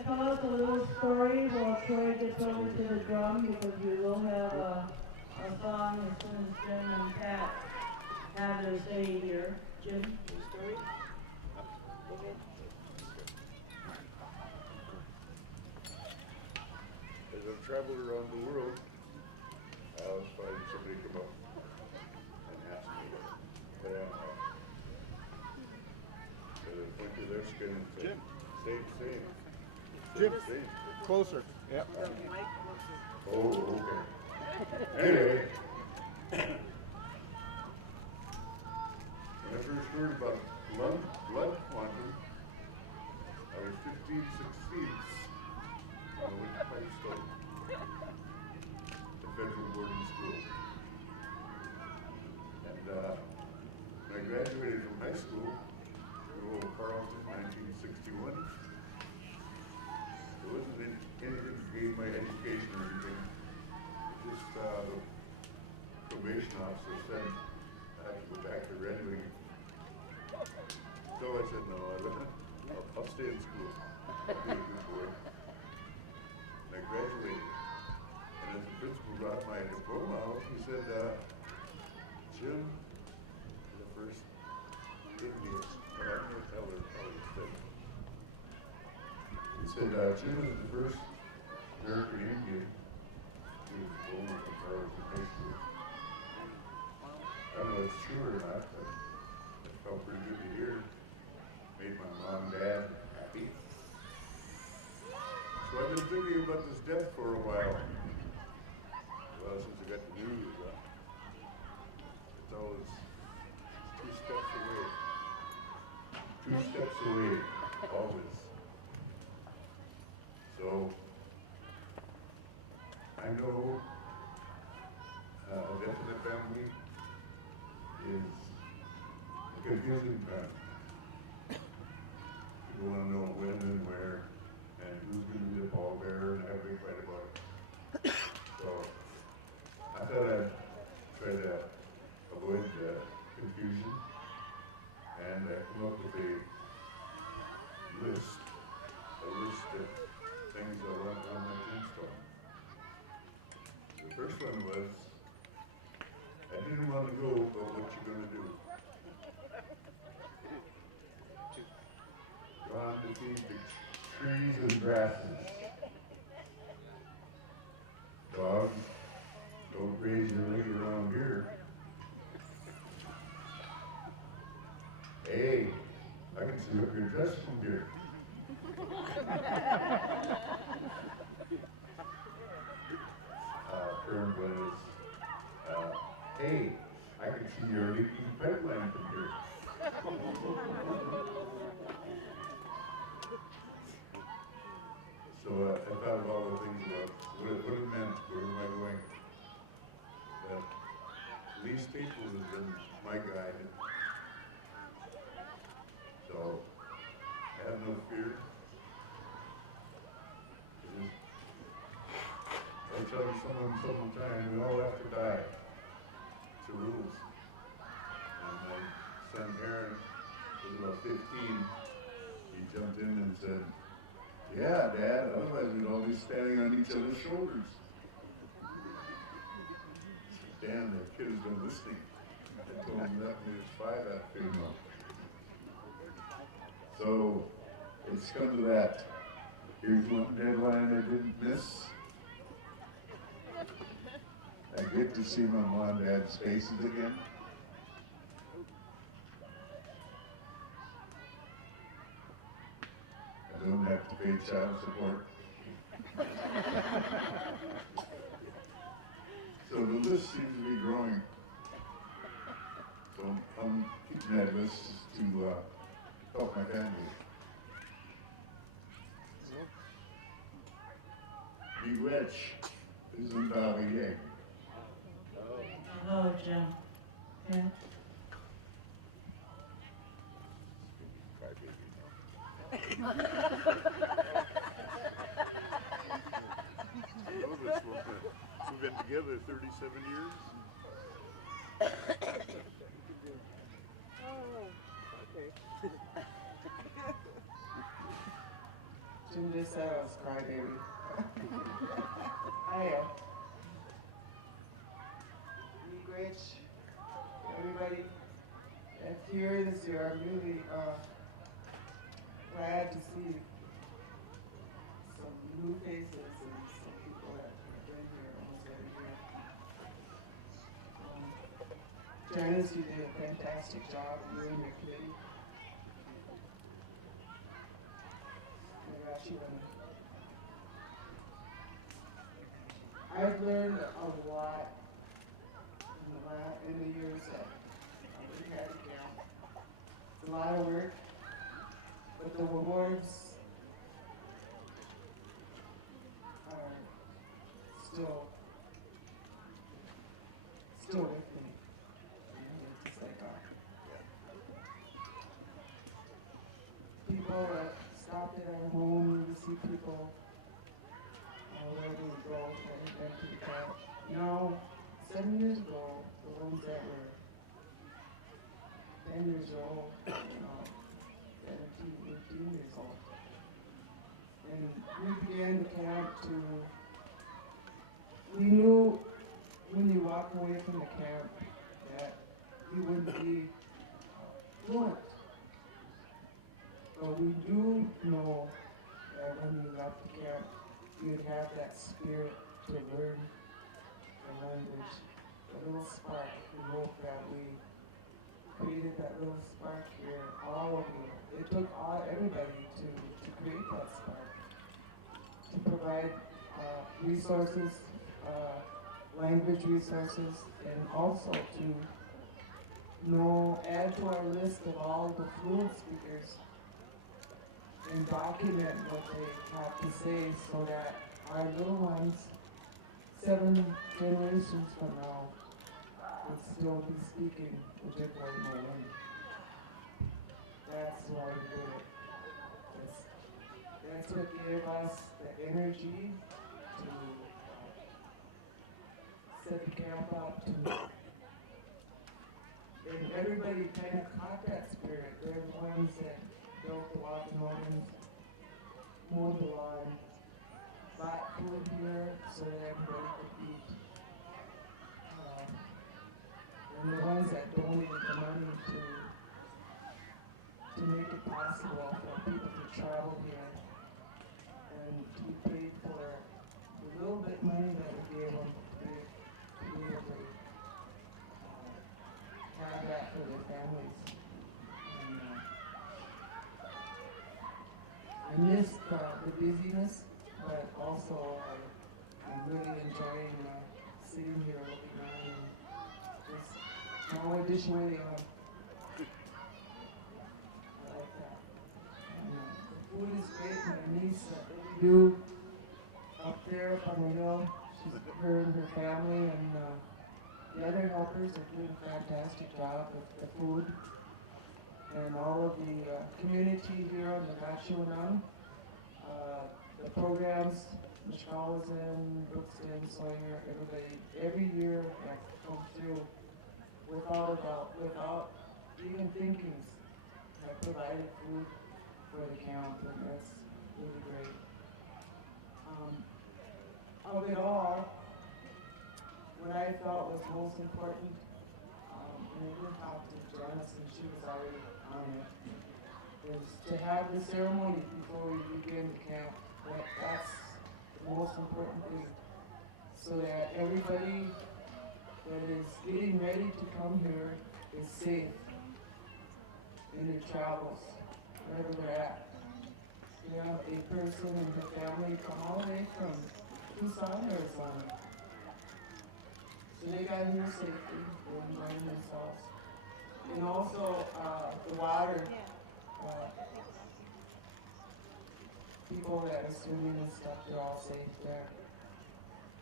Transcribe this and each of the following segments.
to tell us a little story while Troy gets over to the drum because we will have a song as soon as Jim and Pat have their say here. Jim, your story? As I've traveled around the world, I always find somebody come up and ask me what am I? And I point to their skin and say, same. Jim, closer. Yeah. Oh, okay. Anyway, when I first heard about blood quantum, I was 15, 16. I went to Pipestone, the federal boarding school. And when I graduated from high school, in Carlton, 1961, there wasn't anything to gain my education or anything. Just the probation officer said I had to go back to Red Wing. So I said, no, I'll stay in school. I'll be a good boy. And I graduated. And as the principal brought my diploma out, he said, Jim, the first Indian, but I don't know how he said. He said, Jim is the first American Indian to diploma from Carlton High School. I don't know if it's true or not, but it felt pretty good to hear. Made my mom and dad happy. So I've been thinking about this death for a while. Well, since I got the news, it's always 2 steps away. 2 steps away, always. So I know a death in the family is a confusing time. People want to know when and where and who's going to be the pallbearer and have a big fight about it. So I thought I'd try to avoid confusion and come up with a list of things that were on my tombstone. The first one was, I didn't want to go, but what you gonna do? Gone to feed the trees and grasses. Dogs, don't raise your leg around here. Hey, I can see what you're dressed from here. Term was, hey, I can see your leaking pipeline from here. So I thought of all the things about what it meant, where am I going? But Lee Staples has been my guide. So I have no fear. I'll tell you sometime, we all have to die. It's the rules. And my son Aaron was about 15. He jumped in and said, yeah, Dad, otherwise we'd all be standing on each other's shoulders. Dan, the kid has been listening. I told him that when he was 5, that came up. So, it's come to that. Here's one deadline I didn't miss. I get to see my mom and dad's faces again. I don't have to pay child support. So the list seems to be growing. So I'm keeping that list to help my family. Bewitch is in Valley. Oh, Jim. Yeah. We've been together 37 years. Jim just said I was a crybaby. I am. Rich, everybody that's here this year, I'm really glad to see some new faces and some people that have been here almost every year. Janice, you did a fantastic job, you and your committee. I got you I've learned a lot in the years that we had to count. It's a lot of work, but the rewards are still with me. It's like people that stopped at our home to see people wherever we go, and to the camp. Now, 7 years ago, the ones that were 10 years old, 17, 18 years old. And we began the camp we knew when you walk away from the camp that you wouldn't be fluent. But we do know that when you left the camp, you'd have that spirit to learn the language, the little spark. We hope that we created that little spark here, all of you. It took everybody to create that spark, to provide resources, language resources, and also to add to our list of all the fluent speakers and document what they have to say so that our little ones, 7 generations from now, would still be speaking Ojibwe Moan. That's why we did it. That's what gave us the energy to set the camp up, and everybody kind of caught that spirit. They're the ones that built the Wakanogans, mowed the lawn, bought food here so that everybody could eat. And the ones that donated the money to make it possible for people to travel here and to be paid for the little bit money that we gave them to be able to have that for their families. And, I missed the busyness, but also I'm really enjoying sitting here looking around and just small addition really I like that. And, the food is great. My niece, we do up there up on the hill, her and her family and the other helpers are doing a fantastic job with the food. And all of the community here on the Gachuanan, the programs, Michelle was in, Brookston, Sawyer, everybody, every year that comes through without a doubt, without even thinking, have provided food for the camp, and that's really great. Of it all, what I felt was most important, and I did talk to Janice, and she was already on it, is to have the ceremony before we begin the camp. That's the most important thing, so that everybody that is getting ready to come here is safe in their travels, wherever they're at. We have a person and her family come all the way from Tucson, Arizona. So they got here safely, they're enjoying themselves. And also the water, people that are swimming and stuff, they're all safe there.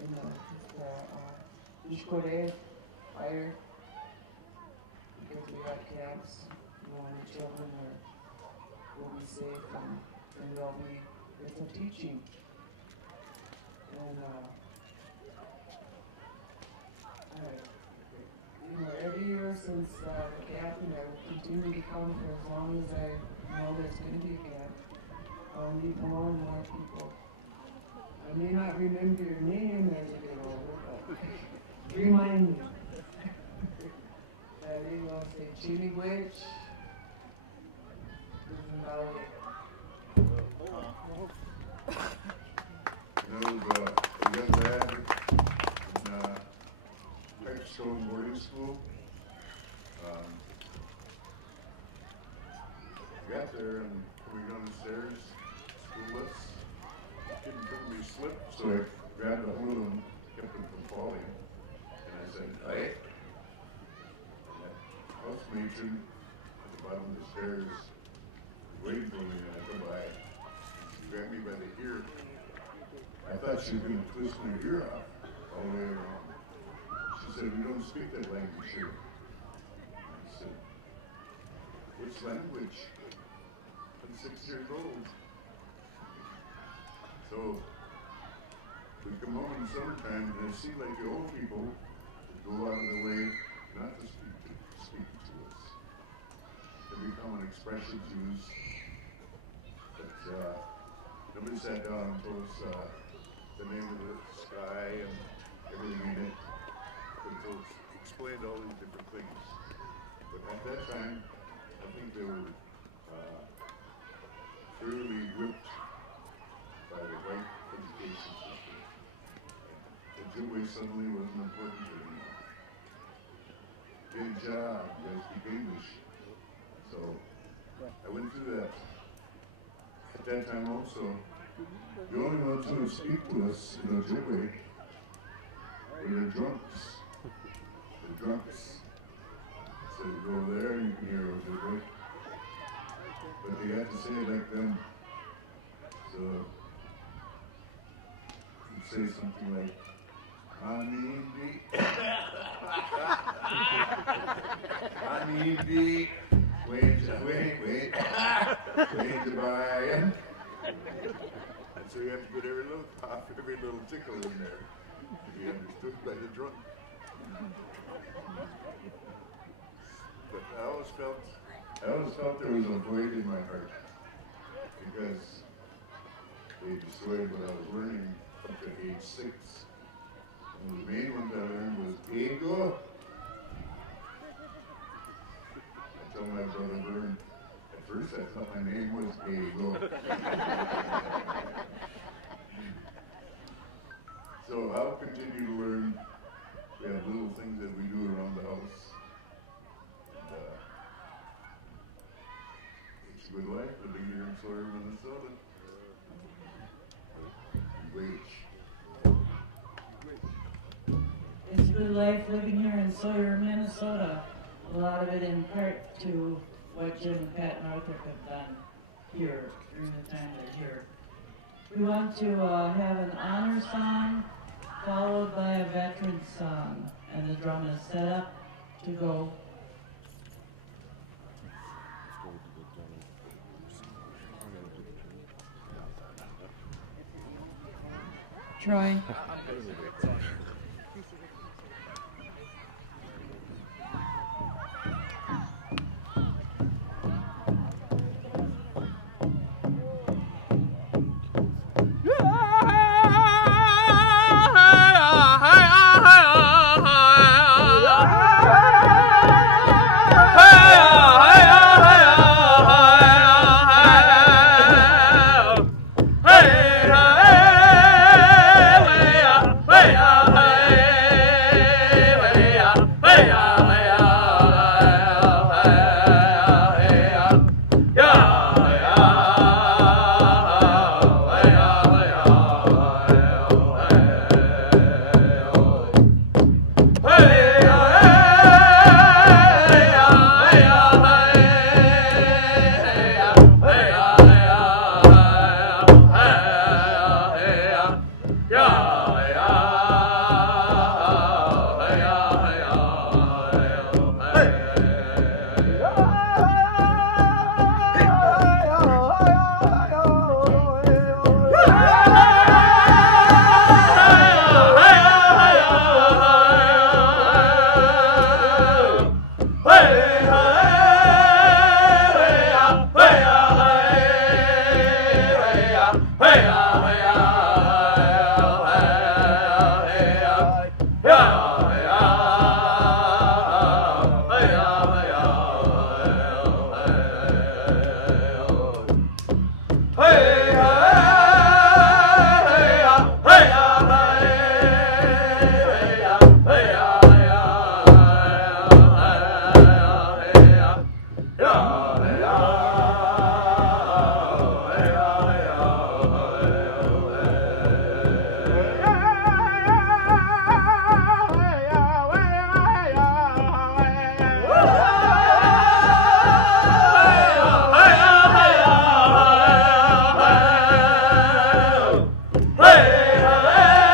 In the Ishkore fire, because we have camps, and the children will be safe and they'll be, it's a teaching. And every year since the camp, and I will continue to come for as long as I know there's going to be a camp. I'll meet more and more people. I may not remember your name as you get older, but remind me. You want to say Kiwenz? Isn't about it. You know, a young lad in Pipestone boarding school. Got there and coming down the stairs, school bus didn't give me slip, so I grabbed a hold of him, kept him from falling, and I said, "Hey." And that house matron at the bottom of the stairs was waiting for me, and I come by. She grabbed me by the ear. I thought she was going to twist my ear off all the way around. She said, "We don't speak that language here." I said, "Which language?" I'm 6 years old. So we come home in the summertime and it seemed like the old people would go out of their way not to speak to us. They become an expression to use. But nobody sat down and told us the name of the sky and everything in it. Until explained all these different things. But at that time, I think they were thoroughly whipped by the white education system. The Ojibwe suddenly wasn't important anymore. Get a job, you guys speak English. So I went through that. At that time also, the only ones who would speak to us in Ojibwe were the drunks. The drunks. So you go there and you can hear Ojibwe. But they had to say it like them. So you say something like, "Anindi, Anindi, wait, to buy." And so you have to put every little cough, every little tickle in there to be understood by the drunk. But I always felt there was a void in my heart because they destroyed what I was learning up to age 6. And the main one that I learned was ego. I told my brother Vern, at first I thought my name was Ego. So I'll continue to learn. We have little things that we do around the house. It's a good life living here in Sawyer, Minnesota. It's a good life living here in Sawyer, Minnesota. A lot of it in part to what Jim and Pat Northrup have done here during the time they're here. We want to have an honor song followed by a veteran song, and the drum is set up to go. Troy. Yeah.